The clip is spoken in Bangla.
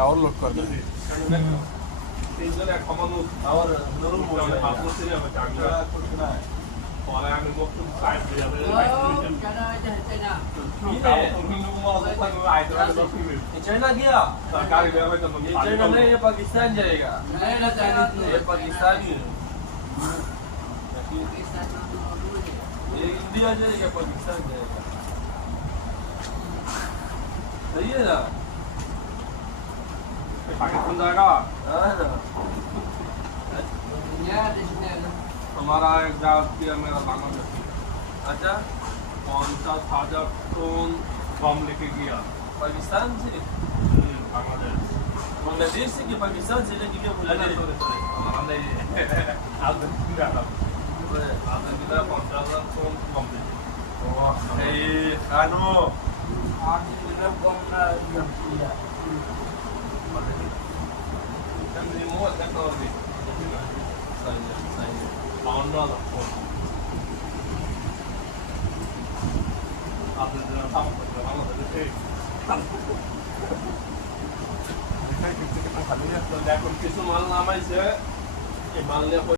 और लोड कर दे चाइना गया चाइना नहीं ये पाकिस्तान जाएगा नहीं ना चाइना ये पाकिस्तानी ये इंडिया जाएगा पाकिस्तान जाएगा सही है ना पाकिस्तान जाएगा हमारा एक जहाज किया मेरा बांग्लादेश अच्छा 50,000 टन बम लेके गया पाकिस्तान से बांग्लादेश बांग्लादेश से कि पाकिस्तान से लेके गया बोला नहीं हमारे अर्जेंटीना 50,000 टन बम लेके खानो remote technology $1 আপনাদের সামর্থ্য বাংলাদেশে এখন কিছু মাল নামাইছে এই মাল নিয়ে